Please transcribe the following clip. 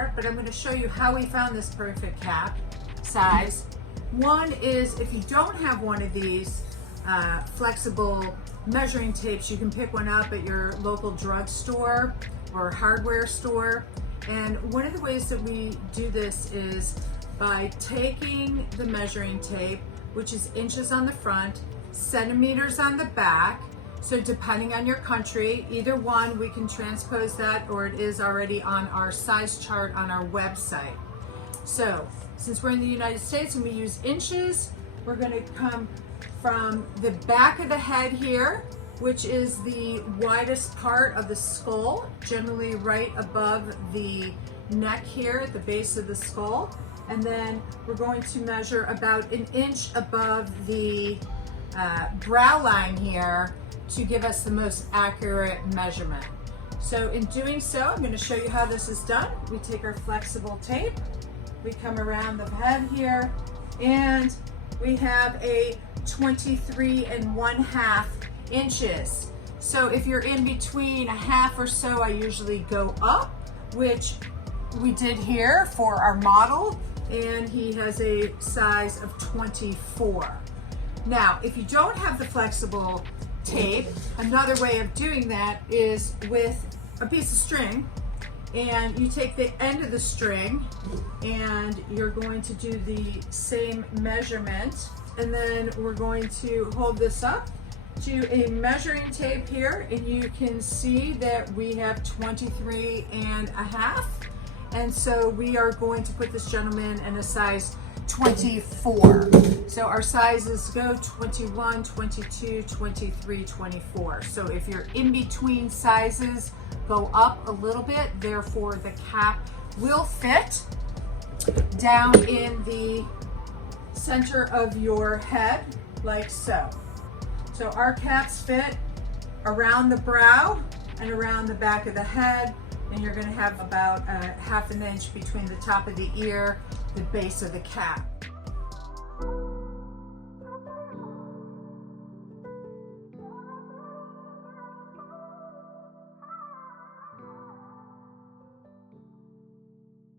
before, but I'm going to show you how we found this perfect cap size. One is, if you don't have one of these flexible measuring tapes, you can pick one up at your local drugstore or hardware store. And one of the ways that we do this is by taking the measuring tape, which is inches on the front, centimeters on the back. So depending on your country, either one, we can transpose that, or it is already on our size chart on our website. So since we're in the United States and we use inches, we're going to come from the back of the head here, which is the widest part of the skull, generally right above the neck here at the base of the skull. And then we're going to measure about 1 inch above the brow line here to give us the most accurate measurement. So in doing so, I'm going to show you how this is done. We take our flexible tape, we come around the head here, and we have a 23½ inches. So if you're in between a half or so, I usually go up, which we did here for our model, and he has a size of 24. Now, if you don't have the flexible tape, another way of doing that is with a piece of string, and you take the end of the string and you're going to do the same measurement, and then we're going to hold this up to a measuring tape here, and you can see that we have 23½, and so we are going to put this gentleman in a size 24. So our sizes go 21, 22, 23, 24. So if you're in between sizes, go up a little bit, therefore the cap will fit down in the center of your head like so. So our caps fit around the brow and around the back of the head, and you're going to have about 1/2 inch between the top of the ear, the base of the cap.